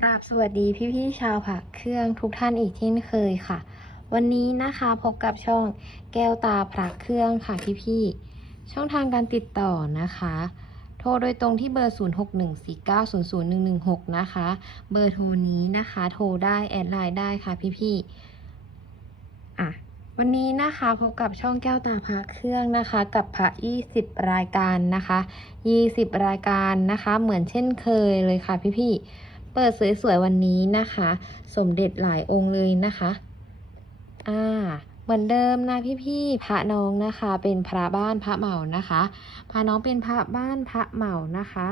กราบสวัสดีพี่ๆชาวผักเครื่องทุกท่านอีกเช่นเคยค่ะ วันนี้นะคะพบกับช่องแก้วตาพระเครื่องค่ะพี่ๆช่องทางการติดต่อนะคะ โทรโดยตรงที่เบอร์ 0614900116 นะคะ เบอร์โทรนี้นะคะ โทรได้แอดไลน์ได้ค่ะพี่ๆอะวันนี้นะคะพบกับช่องแก้วตาพระเครื่องนะคะ กับพระ20 รายการนะคะ 20 รายการนะคะ เหมือนเช่นเคยเลยค่ะพี่ๆ เปิดสวยๆวันนี้นะคะ สมเด็จหลายองค์เลยนะคะอ่าเหมือนเดิมนะพี่ๆพระน้องนะคะ เป็นพระบ้านพระเหมานะคะพระน้องเป็นพระบ้านพระเหมานะคะ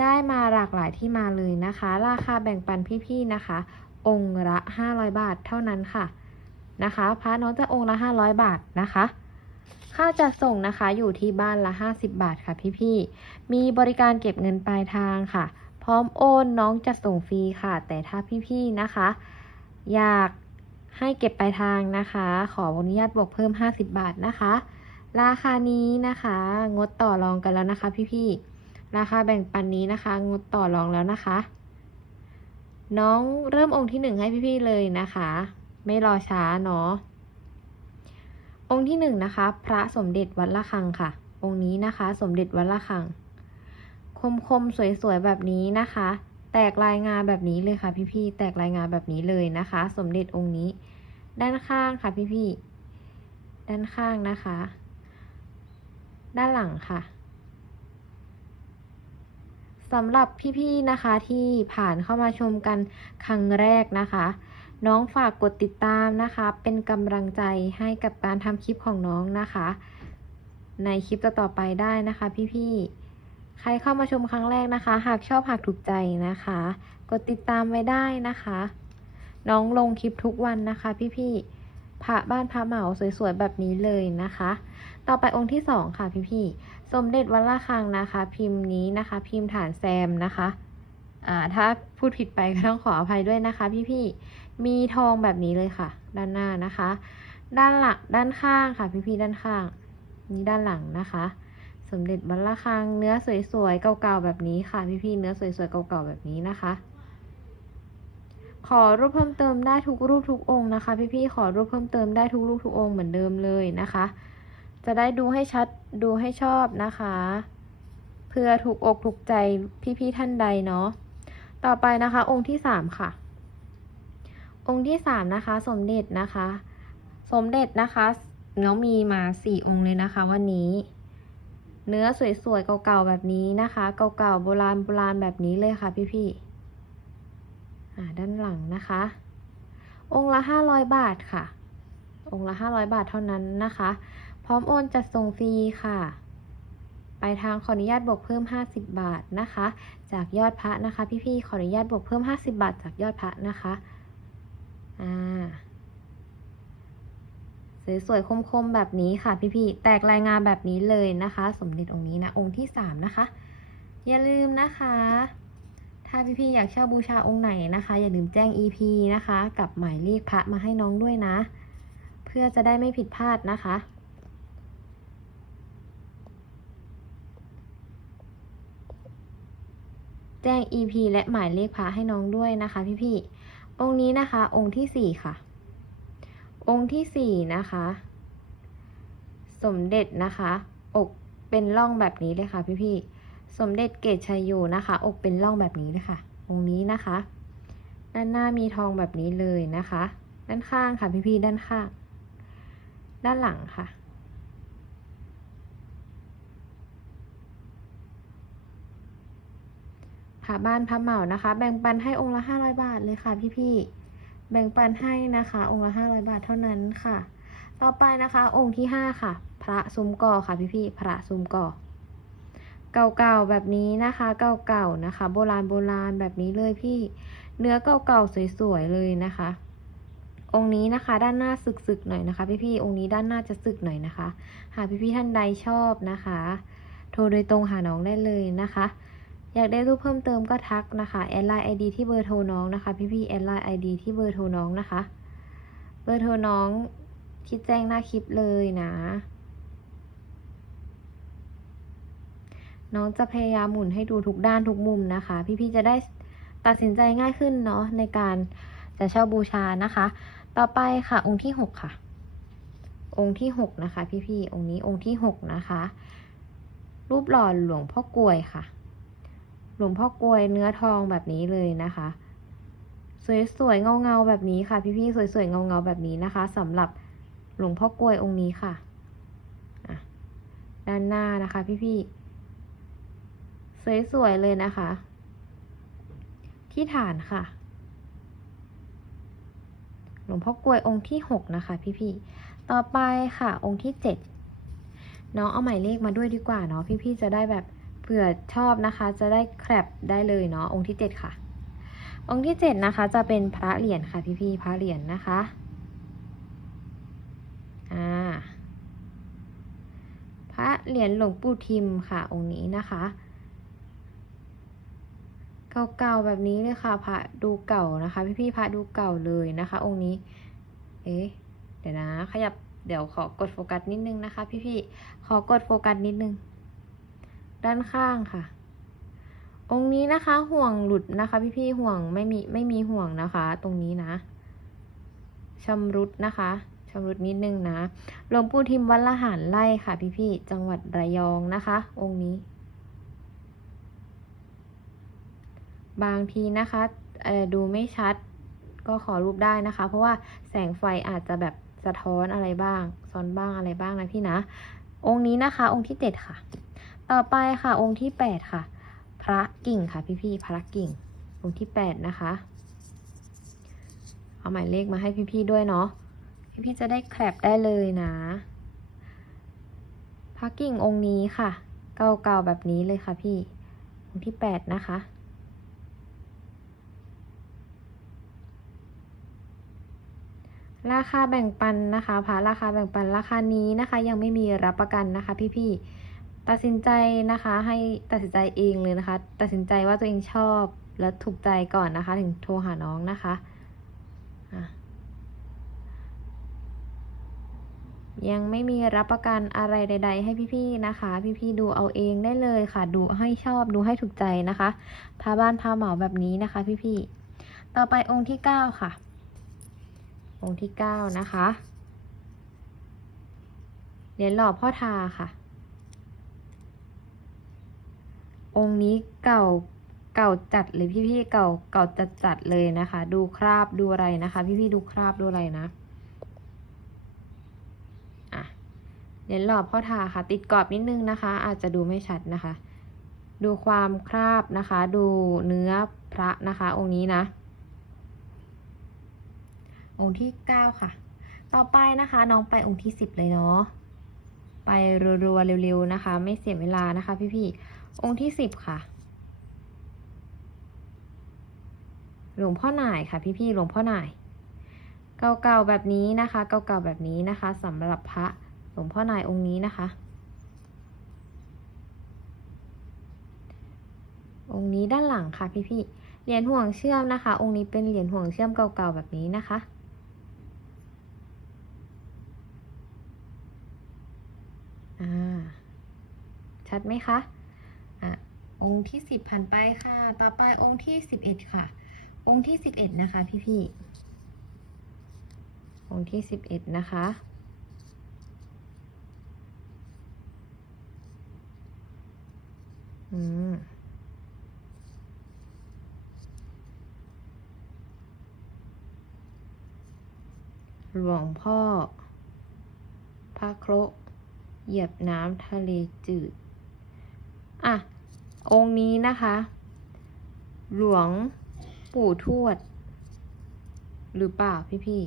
ได้มาหลากหลายที่มาเลยนะคะ ราคาแบ่งปันพี่ๆนะคะ องค์ละ500บาทเท่านั้นค่ะนะคะพระน้องจะองค์ละ500บาทนะคะค่าจัดส่งนะคะอยู่ที่บ้านละ 50 บาทค่ะพี่ๆ มีบริการเก็บเงินปลายทางค่ะ ร้อมโอนน้องจะส่งฟรีค่ะ แต่ถ้าพี่ๆนะคะ อยากให้เก็บปลายทางนะคะ ขออนุญาตบวกเพิ่ม 50 บาทนะคะ ราคานี้นะคะ งดต่อรองกันแล้วนะคะ พี่ๆราคาแบ่งปันนี้นะคะ งดต่อรองแล้วนะคะ น้องเริ่มองค์ที่หนึ่งให้พี่ๆเลยนะคะ ไม่รอช้าเนาะองค์ที่หนึ่งนะคะ พระสมเด็จวัดละคังค่ะ องค์นี้นะคะ สมเด็จวัดละคัง คมๆ สวยๆ แบบนี้นะคะ แตกลายงานแบบนี้เลยค่ะพี่ๆ แตกลายงานแบบนี้เลยนะคะ สมเด็จองค์นี้ ด้านข้างค่ะพี่ๆ ด้านข้างนะคะ ด้านหลังค่ะสำหรับพี่ๆ นะคะที่ผ่านเข้ามาชมกันครั้งแรกนะคะ น้องฝากกดติดตามนะคะ เป็นกำลังใจให้กับการทำคลิปของน้องนะคะ ในคลิปต่อๆไปได้นะคะพี่ๆ ใครเข้ามาชมครั้งแรกนะคะ หากชอบหากถูกใจนะคะ กดติดตามไว้ได้นะคะ น้องลงคลิปทุกวันนะคะ พี่ๆพระบ้านพระเหมาสวยๆแบบนี้เลยนะคะ ต่อไปองค์ที่สองค่ะพี่ๆสมเด็จวัดละคังนะคะ พิมพ์นี้นะคะ พิมพ์ฐานแซมนะคะอ่าถ้าพูดผิดไปก็ต้องขออภัยด้วยนะคะ พี่ๆมีทองแบบนี้เลยค่ะ ด้านหน้านะคะ ด้านหลังด้านข้างค่ะ พี่ๆด้านข้าง นี่ด้านหลังนะคะ สมเด็จวัดระฆังเนื้อสวยๆ เก่าๆ แบบนี้ค่ะพี่ๆ เนื้อสวยๆ เก่าๆ แบบนี้นะคะ ขอรูปเพิ่มเติมได้ทุกรูปทุกองค์นะคะ พี่ๆ ขอรูปเพิ่มเติมได้ทุกรูปทุกองค์เหมือนเดิมเลยนะคะ จะได้ดูให้ชัดดูให้ชอบนะคะ เพื่อถูกอกถูกใจพี่ๆ ท่านใดเนาะ ต่อไปนะคะ องค์ที่สามค่ะ องค์ที่สามนะคะ สมเด็จนะคะ สมเด็จนะคะเน้องมีมาสี่องค์เลยนะคะ วันนี้ เนื้อสวยๆเก่าๆแบบนี้นะคะ เก่าๆโบราณโบราณแบบนี้เลยค่ะพี่ๆอ่าด้านหลังนะคะ องค์ละห้าร้อยบาทค่ะ องค์ละห้าร้อยบาทเท่านั้นนะคะ พร้อมโอนจัดส่งฟรีค่ะไปทางขออนุญาตบวกเพิ่ม 50 บาทนะคะ จากยอดพระนะคะ พี่ๆขออนุญาตบวกเพิ่ม 50 บาท จากยอดพระนะคะ อ่า สวยๆคมๆแบบนี้ค่ะพี่ๆแตกรายงานแบบนี้เลยนะคะ สมเด็จองค์นี้นะองค์ที่สามนะคะ อย่าลืมนะคะ ถ้าพี่ๆอยากเช่าบูชาองค์ไหนนะคะ อย่าลืมแจ้ง EP นะคะ กับหมายเลขพระมาให้น้องด้วยนะ เพื่อจะได้ไม่ผิดพลาดนะคะแจ้ง EP และหมายเลขพระให้น้องด้วยนะคะพี่ๆ องค์นี้นะคะ องค์ที่สี่ค่ะ องค์ที่สี่นะคะ สมเด็จนะคะ อกเป็นร่องแบบนี้เลยค่ะพี่ๆสมเด็จเกตชัยโยนะคะ อกเป็นร่องแบบนี้เลยค่ะ องค์นี้นะคะ ด้านหน้ามีทองแบบนี้เลยนะคะ ด้านข้างค่ะพี่ๆด้านข้าง ด้านหลังค่ะพระบ้านพระเหมานะคะ แบ่งปันให้องค์ละห้าร้อยบาทเลยค่ะพี่ๆ แบ่งปันให้นะคะ องค์ละห้าร้อยบาทเท่านั้นค่ะ ต่อไปนะคะ องค์ที่ห้าค่ะ พระซุ้มก่อค่ะพี่ๆพระซุ้มก่อเก่าๆแบบนี้นะคะ เก่าๆนะคะ โบราณโบราณแบบนี้เลยพี่ เนื้อเก่าๆสวยๆเลยนะคะ องค์นี้นะคะด้านหน้าสึกๆหน่อยนะคะ พี่ๆองค์นี้ด้านหน้าจะสึกหน่อยนะคะ หากพี่ๆท่านใดชอบนะคะ โทรโดยตรงหาน้องได้เลยนะคะ อยากได้รูปเพิ่มเติมก็ทักนะคะแอดไลน์ไอดีที่เบอร์โทรน้องนะคะพี่ๆแอดไลน์ไอดีที่เบอร์โทรน้องนะคะ เบอร์โทรน้องที่แจ้งหน้าคลิปเลยนะ น้องจะพยายามหมุนให้ดูทุกด้านทุกมุมนะคะ พี่ๆจะได้ตัดสินใจง่ายขึ้นเนาะในการจะเช่าบูชานะคะ ต่อไปค่ะองค์ที่หกค่ะ องค์ที่หกนะคะ พี่ๆองค์นี้องค์ที่หกนะคะ รูปหล่อหลวงพ่อกลวยค่ะ หลวงพ่อกลวยเนื้อทองแบบนี้เลยนะคะ สวยๆเงาๆแบบนี้ค่ะ พี่ๆสวยๆเงาๆแบบนี้นะคะสำหรับหลวงพ่อกลวยองค์นี้ค่ะะด้านหน้านะคะพี่ๆสวยๆเลยนะคะ ที่ฐานค่ะ หลวงพ่อกลวยองค์ที่หกนะคะพี่ๆต่อไปค่ะองค์ที่เจ็ดน้องเอาหมายเลขมาด้วยดีกว่าเนาะพี่ๆจะได้แบบ ผื่อชอบนะคะจะได้แคปได้เลยเนาะองค์ที่เจ็ดค่ะ องค์ที่เจ็ดนะคะ จะเป็นพระเหรียญค่ะพี่ๆพระเหรียญนะคะอ่าพระเหรียญหลวงปู่ทิมค่ะองค์นี้นะคะเก่าๆแบบนี้เลยค่ะพระดูเก่านะคะ พี่ๆพระดูเก่าเลยนะคะ องค์นี้ เอ๊ะเดี๋ยวนะ ขยับเดี๋ยวขอกดโฟกัสนิดนึงนะคะ พี่ๆขอกดโฟกัสนิดนึง ด้านข้างค่ะ องค์นี้นะคะห่วงหลุดนะคะ พี่ๆห่วงไม่มีไม่มีห่วงนะคะ ตรงนี้นะชำรุดนะคะชำรุดนิดนึงนะหลวงปู่ทิมวัดละหารไล่ค่ะ พี่ๆจังหวัดระยองนะคะ องค์นี้ บางทีนะคะเออดูไม่ชัดก็ขอรูปได้นะคะ เพราะว่าแสงไฟอาจจะแบบสะท้อนอะไรบ้าง ซ้อนบ้างอะไรบ้างนะพี่นะ องค์นี้นะคะ องค์ที่เจ็ดค่ะ ต่อไปค่ะองค์ที่แปดค่ะ พระกิ่งค่ะพี่ๆพระกิ่ง องค์ที่แปดนะคะ เอาหมายเลขมาให้พี่ๆด้วยเนาะพี่ๆจะได้แคปได้เลยนะพระกิ่งองค์นี้ค่ะ เก่าๆแบบนี้เลยค่ะพี่องค์ที่แปดนะคะราคาแบ่งปันนะคะพาราคาแบ่งปันราคานี้นะคะ ยังไม่มีรับประกันนะคะพี่ๆ ตัดสินใจนะคะ ให้ตัดสินใจเองเลยนะคะ ตัดสินใจว่าตัวเองชอบและถูกใจก่อนนะคะ ถึงโทรหาน้องนะคะะยังไม่มีรับประกันอะไรใด ๆ ให้พี่ๆนะคะ พี่ๆดูเอาเองได้เลยค่ะ ดูให้ชอบดูให้ถูกใจนะคะพาบ้านพาเหมาแบบนี้นะคะ พี่ๆต่อไปองค์ที่เก้าค่ะ องค์ที่เก้านะคะเหรียญหล่อพ่อทาค่ะ องค์นี้เก่าเก่าจัดเลยพี่ๆเก่าเก่าจัดจัดเลยนะคะ ดูคราบดูอะไรนะคะ พี่ๆดูคราบดูอะไรนะอะเหรียญหล่อพ่อทาค่ะ ติดกรอบนิดนึงนะคะ อาจจะดูไม่ชัดนะคะ ดูความคราบนะคะ ดูเนื้อพระนะคะ องค์นี้นะ องค์ที่เก้าค่ะ ต่อไปนะคะ น้องไปองค์ที่สิบเลยเนาะไปรัวๆเร็วๆนะคะ ไม่เสียเวลานะคะ พี่ๆ องค์ที่สิบค่ะ หลวงพ่อหน่ายค่ะ พี่ๆหลวงพ่อหน่าย เก่าๆแบบนี้นะคะ เก่าๆแบบนี้นะคะสำหรับพระหลวงพ่อหน่ายองค์นี้นะคะ องค์นี้ด้านหลังค่ะพี่ๆเหรียญห่วงเชื่อมนะคะ องค์นี้เป็นเหรียญห่วงเชื่อมเก่าๆแบบนี้นะคะอ่าชัดไหมคะอะ องค์ที่สิบผ่านไปค่ะ ต่อไปองค์ที่สิบเอ็ดค่ะ องค์ที่สิบเอ็ดนะคะ พี่พี่องค์ที่สิบเอ็ดนะคะ อืมหลวงพ่อพระโคระเหยียบน้ำทะเลจืด องค์นี้นะคะ หลวงปู่ทวด หรือเปล่าพี่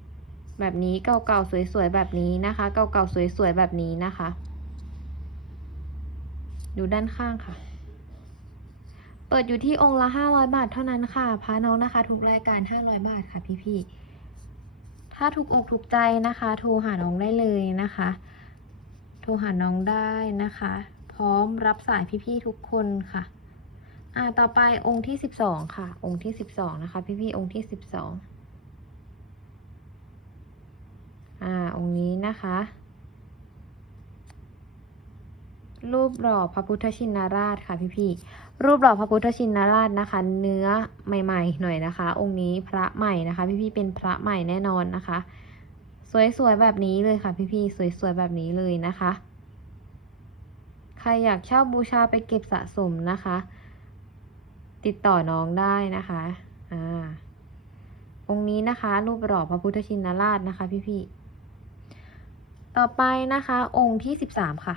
ๆแบบนี้เก่าๆสวยๆแบบนี้นะคะ เก่าๆสวยๆแบบนี้นะคะ ดูด้านข้างค่ะเปิดอยู่ที่องค์ละห้าร้อยบาทเท่านั้นค่ะพาน้องนะคะ ทุกรายการห้าร้อยบาทค่ะพี่ๆ ถ้าถูกอกถูกใจนะคะ โทรหาน้องได้เลยนะคะ โทรหาน้องได้นะคะ ร้อมรับสายพี่ๆทุกคนค่ะ อ่าต่อไปองค์ที่สิบสองค่ะ องค์ที่สิบสองนะคะ พี่ๆองค์ที่สิบสองอ่าองค์นี้นะคะ รูปหล่อพระพุทธชินราชค่ะพี่ๆรูปหล่อพระพุทธชินราชนะคะ เนื้อใหม่ ๆ หน่อยนะคะ องค์นี้พระใหม่นะคะ พี่ๆเป็นพระใหม่แน่นอนนะคะ สวยๆแบบนี้เลยค่ะ พี่ๆสวยๆแบบนี้เลยนะคะ ใครอยากเช่าบูชาไปเก็บสะสมนะคะ ติดต่อน้องได้นะคะอ่าองค์นี้นะคะ รูปหล่อพระพุทธชินราชนะคะพี่ๆต่อไปนะคะ องค์ที่สิบสามค่ะ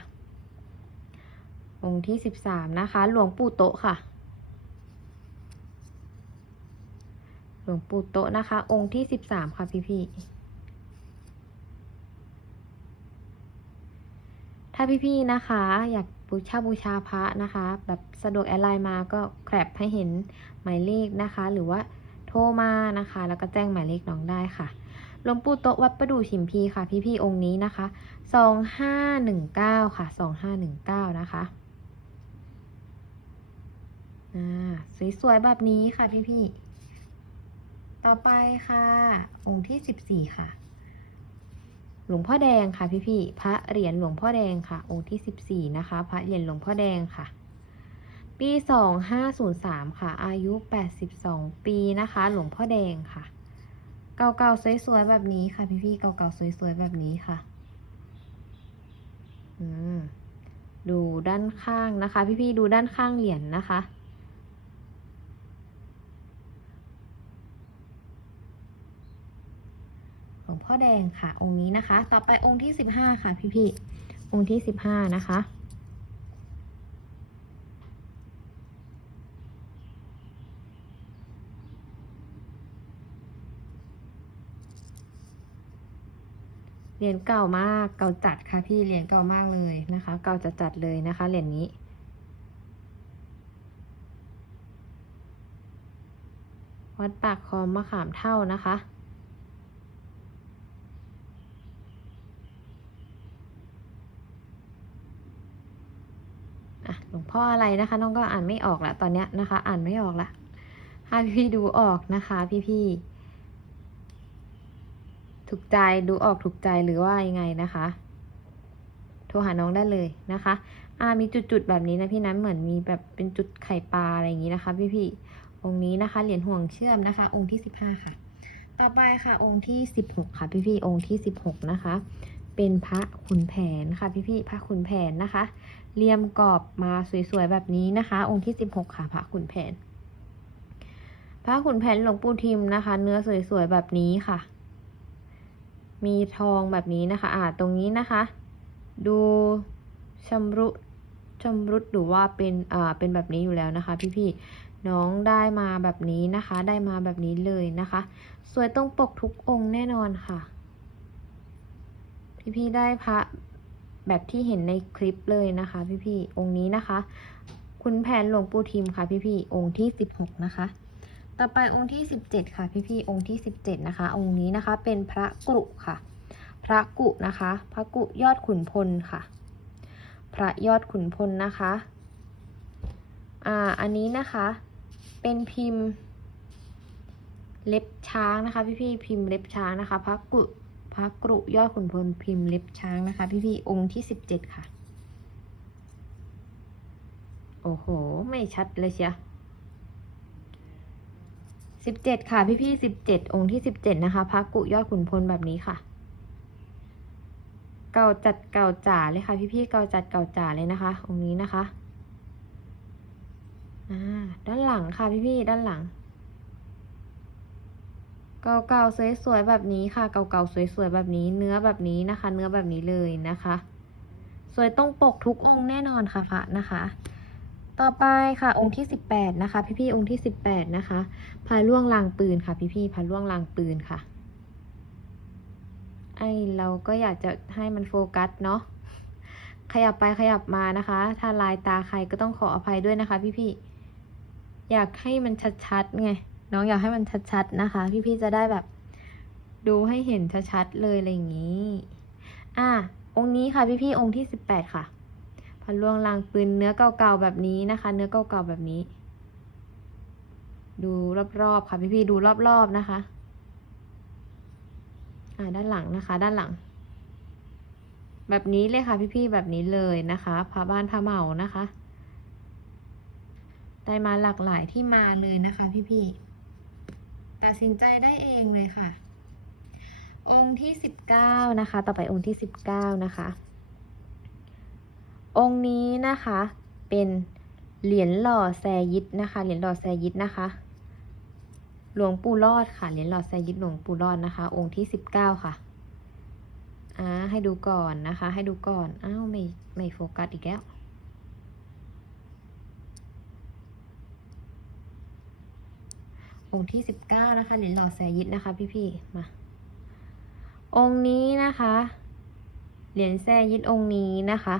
องค์ที่สิบสามนะคะ หลวงปู่โตะค่ะ หลวงปู่โตะนะคะ องค์ที่สิบสามค่ะพี่ๆถ้าพี่ๆนะคะอยาก บูชาบูชาพระนะคะ แบบสะดวกแอดไลน์มาก็แคปให้เห็นหมายเลขนะคะ หรือว่าโทรมานะคะ แล้วก็แจ้งหมายเลขน้องได้ค่ะหลวงปู่โตะวัดประดู่ฉิมพีค่ะ พี่พี่ๆองค์นี้นะคะสองห้าหนึ่งเก้าค่ะสองห้าหนึ่งเก้านะคะอ่าสวยๆแบบนี้ค่ะพี่ๆต่อไปค่ะ องค์ที่สิบสี่ค่ะ หลวงพ่อแดงค่ะพี่ๆพระเหรียญหลวงพ่อแดงค่ะองค์ที่สิบสี่นะคะ พระเหรียญหลวงพ่อแดงค่ะ ปีสองห้าศูนย์สามค่ะ อายุแปดสิบสองปีนะคะ หลวงพ่อแดงค่ะ เก่าๆสวยๆแบบนี้ค่ะพี่ๆเก่าๆสวยๆแบบนี้ค่ะ อืมดูด้านข้างนะคะ พี่ๆดูด้านข้างเหรียญนะคะ หลว งพ่อแดงค่ะ องค์นี้นะคะ ต่อไปองค์ที่สิบห้าค่ะพี่ๆองค์ที่สิบห้านะคะ เหรียญเก่ามาก เก่าจัดค่ะพี่ เหรียญเก่ามากเลยนะคะ เก่าจัดจัดเลยนะคะ เหรียญนี้วัดปากคลองมะขามเท่านะคะ อะหลวงพ่ออะไรนะคะ น้องก็อ่านไม่ออกละตอนเนี้ยนะคะ อ่านไม่ออกละให้พี่ดูออกนะคะ พี่ๆถูกใจดูออกถูกใจหรือว่ายังไงนะคะ โทรหาน้องได้เลยนะคะ อ่ามีจุดๆแบบนี้นะพี่นั้นเหมือนมีแบบเป็นจุดไข่ปลาอะไรอย่างนี้นะคะ พี่ๆองค์นี้นะคะเหรียญห่วงเชื่อมนะคะ องค์ที่สิบห้าค่ะ ต่อไปค่ะ องค์ที่สิบหกค่ะ พี่ๆองค์ที่สิบหกนะคะ เป็นพระขุนแผนค่ะ พี่ๆพระขุนแผนนะคะ เรียมกรอบมาสวยๆแบบนี้นะคะ องค์ที่สิบหกค่ะพระขุนแผน พระขุนแผนหลวงปู่ทิมนะคะ เนื้อสวยๆแบบนี้ค่ะ มีทองแบบนี้นะคะ อ่าตรงนี้นะคะ ดูชำรุชำรุดหรือว่าเป็นอ่าเป็นแบบนี้อยู่แล้วนะคะ พี่ๆน้องได้มาแบบนี้นะคะ ได้มาแบบนี้เลยนะคะ สวยตรงปกทุกองค์แน่นอนค่ะ พี่ๆได้พระ แบบที่เห็นในคลิปเลยนะคะ พี่ๆองค์นี้นะคะ คุณแผนหลวงปู่ทิมค่ะ พี่ๆองค์ที่สิบหกนะคะ ต่อไปองค์ที่สิบเจ็ดค่ะ พี่ๆองค์ที่สิบเจ็ดนะคะ องค์นี้นะคะเป็นพระกรุค่ะ พระกุนะคะ พระกุยอดขุนพลค่ะ พระยอดขุนพลนะคะอ่าอันนี้นะคะเป็นพิมพ์เล็บช้างนะคะ พี่ๆพิมพ์เล็บช้างนะคะ พระกุ พระกรุยอดขุนพลพิมพ์เล็บช้างนะคะ พี่ๆองค์ที่สิบเจ็ดค่ะ โอ้โห ไม่ชัดเลยเชียสิบเจ็ดค่ะ พี่ๆสิบเจ็ดองค์ที่สิบเจ็ดนะคะพระกุยอดขุนพลแบบนี้ค่ะเก่าจัดเก่าจ๋าเลยค่ะ พี่ๆเก่าจัดเก่าจ๋าเลยนะคะองค์นี้นะคะอ่าด้านหลังค่ะพี่ๆด้านหลัง เก่าๆสวยๆแบบนี้ค่ะ เก่าๆสวยๆแบบนี้เนื้อแบบนี้นะคะ เนื้อแบบนี้เลยนะคะ สวยตรงปกทุกองค์แน่นอนค่ะพระนะคะ ต่อไปค่ะองค์ที่สิบแปดนะคะ พี่ๆองค์ที่สิบแปดนะคะพาล่วงลางปืนค่ะ พี่ๆพาล่วงลางปืนค่ะ ไอเราก็อยากจะให้มันโฟกัสเนาะขยับไปขยับมานะคะ ถ้าลายตาใครก็ต้องขออภัยด้วยนะคะ พี่ๆอยากให้มันชัดๆไง น้องอยากให้มันชัดๆนะคะ พี่ๆจะได้แบบ ดูให้เห็นชัดๆเลยอะไรอย่างนี้ อะองค์นี้ค่ะพี่ๆองค์ที่สิบแปดค่ะพันลวงลางปืนเนื้อเก่าๆแบบนี้นะคะ เนื้อเก่าๆแบบนี้ ดูรอบๆค่ะพี่ๆดูรอบๆนะคะ อ่าด้านหลังนะคะ ด้านหลัง แบบนี้เลยค่ะพี่ๆแบบนี้เลยนะคะพาบ้านพาเหมานะคะได้มาหลากหลายที่มาเลยนะคะพี่ๆ ตัดสินใจได้เองเลยค่ะ องค์ที่สิบเก้านะคะ ต่อไปองค์ที่สิบเก้านะคะ องค์นี้นะคะเป็นเหรียญหล่อแซยิดนะคะ เหรียญหล่อแซยิดนะคะ หลวงปู่รอดค่ะ เหรียญหล่อแซยิดหลวงปู่รอดนะคะ องค์ที่สิบเก้าค่ะอ่าให้ดูก่อนนะคะ ให้ดูก่อน อ้าวไม่ไม่โฟกัสอีกแล้ว องค์ที่สิบเก้านะคะเหรียญหล่อแซยิดนะคะ พี่ๆมา องค์นี้นะคะ เหรียญแซยิดองค์นี้นะคะ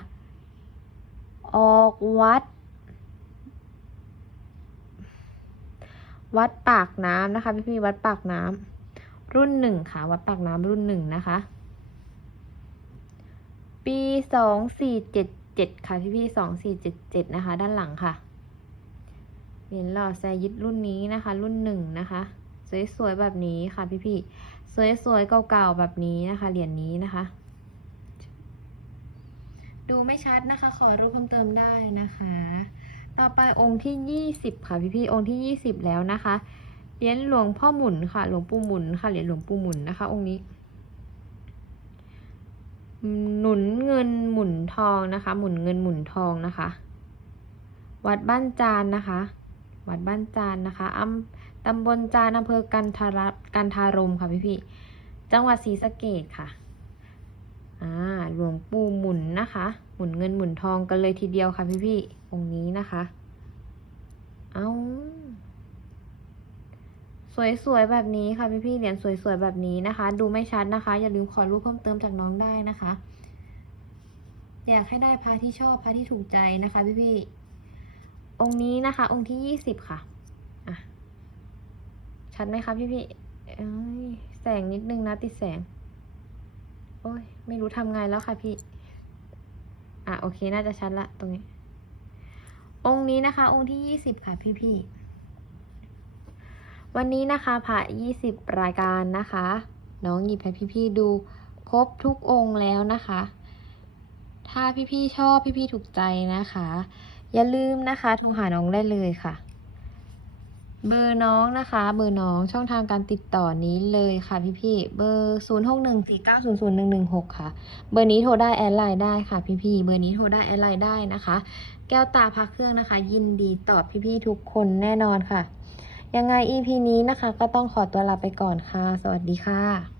ออกวัด วัดปากน้ำนะคะพี่พี่ๆวัดปากน้ำรุ่นหนึ่งค่ะ วัดปากน้ำรุ่นหนึ่งนะคะ ปีสองสี่เจ็ดเจ็ดค่ะ พี่พี่สองสี่เจ็ดเจ็ดนะคะ ด้านหลังค่ะ เหรียญหล่อแซยิดรุ่นนี้นะคะ รุ่นหนึ่งนะคะ สวยๆแบบนี้ค่ะพี่ๆสวยๆเก่าๆแบบนี้นะคะ เหรียญนี้นะคะ ดูไม่ชัดนะคะ ขอรูปเพิ่มเติมได้นะคะ ต่อไปองค์ที่ยี่สิบค่ะพี่พี่ๆองค์ที่ยี่สิบแล้วนะคะเหรียญหลวงพ่อหมุนค่ะ หลวงปู่หมุนค่ะเหรียญหลวงปู่หมุนนะคะ องค์นี้หนุนเงินหมุนทองนะคะ หมุนเงินหมุนทองนะคะ วัดบ้านจานนะคะ วัดบ้านจานนะคะอำตำบลจานอำเภอกันทารกันทารมค่ะพี่พี่จังหวัดศรีสะเกดค่ะอ่าหลวงปู่หมุนนะคะ หมุนเงินหมุนทองกันเลยทีเดียวค่ะพี่พี่องค์นี้นะคะ เอาสวยๆแบบนี้ค่ะพี่พี่เหรียญสวยๆแบบนี้นะคะ ดูไม่ชัดนะคะ อย่าลืมขอรูปเพิ่มเติมจากน้องได้นะคะ อยากให้ได้พระที่ชอบพระที่ถูกใจนะคะ พี่พี่ องค์นี้นะคะ องค์ที่ยี่สิบค่ะอะ ชัดไหมคะพี่พี่เอ้ยแสงนิดนึงนะติดแสง โอ้ย ไม่รู้ทำไงแล้วค่ะพี่ อะ โอเค น่าจะชัดละตรงนี้ องค์นี้นะคะ องค์ที่ยี่สิบค่ะพี่พี่วันนี้นะคะพระยี่สิบรายการนะคะ น้องหยิบให้พี่พี่ดูครบทุกองค์แล้วนะคะ ถ้าพี่พี่ชอบพี่พี่ถูกใจนะคะ อย่าลืมนะคะโทรหาน้องได้เลยค่ะ เบอร์น้องนะคะ เบอร์น้องช่องทางการติดต่อนี้เลยค่ะพี่พี่เบอร์ศูนย์หกหนึ่งสี่เก้าศูนย์ศูนย์หนึ่งหนึ่งหกค่ะ เบอร์นี้โทรได้แอดไลน์ได้ค่ะพี่พี่เบอร์นี้โทรได้แอดไลน์ได้นะคะ แก้วตาพักเครื่องนะคะ ยินดีตอบพี่พี่ทุกคนแน่นอนค่ะ ยังไง EP นี้นะคะ ก็ต้องขอตัวลาไปก่อนค่ะ สวัสดีค่ะ